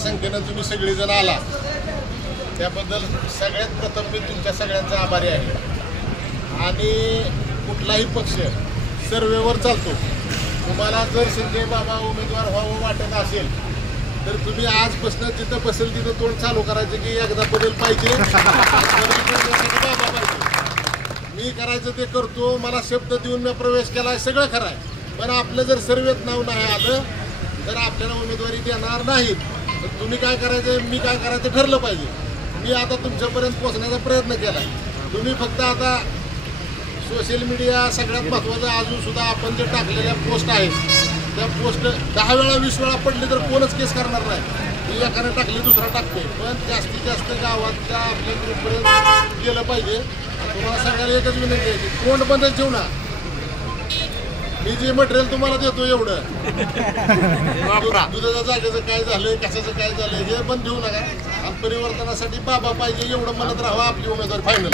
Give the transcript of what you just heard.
संख्येनं तुम्ही सगळेजण आला त्याबद्दल सगळ्यात प्रथम मी तुमच्या सगळ्यांचा आभारी आहे। आणि कुठलाही पक्ष सर्वेवर चालतो, तुम्हाला जर संजय बाबा उमेदवार व्हावं वाटत असेल तर तुम्ही आजपासून जिथं बसेल तिथं तोंड चालू करायचं की एकदा बदल पाहिजे, बाबा पाहिजे। मी करायचं ते करतो, मला शब्द देऊन मी प्रवेश केला, सगळं खरं आहे। पण आपलं जर सर्वेत नाव नाही आलं तर आपल्याला उमेदवारी देणार नाहीत। तर तुम्ही काय करायचं, मी काय करायचं ठरलं पाहिजे। मी आता तुमच्यापर्यंत पोहोचण्याचा प्रयत्न केला, तुम्ही फक्त आता सोशल मीडिया सगळ्यात महत्त्वाचं अजून सुद्धा आपण जे टाकलेल्या पोस्ट आहेत त्या पोस्ट 10 वेळा 20 वेळा पडली तर कोणच केस करणार नाही। मी एकाने टाकली दुसरा टाकते, पण जास्तीत जास्त गावातल्या आपल्या ग्रुपपर्यंत गेलं पाहिजे। तुम्हाला सगळ्याला एकच विनंती आहे की तोंड बंदच ठेवू ना। मी जे मटेरियल तुम्हाला देतो एवढं दुधाच्या जागेचं काय झालंय, कशाचं काय झालंय हे पण देऊ नका। आणि परिवर्तनासाठी बाबा पाहिजे एवढं म्हणत राहावं, आपली उमेदवार फायनल।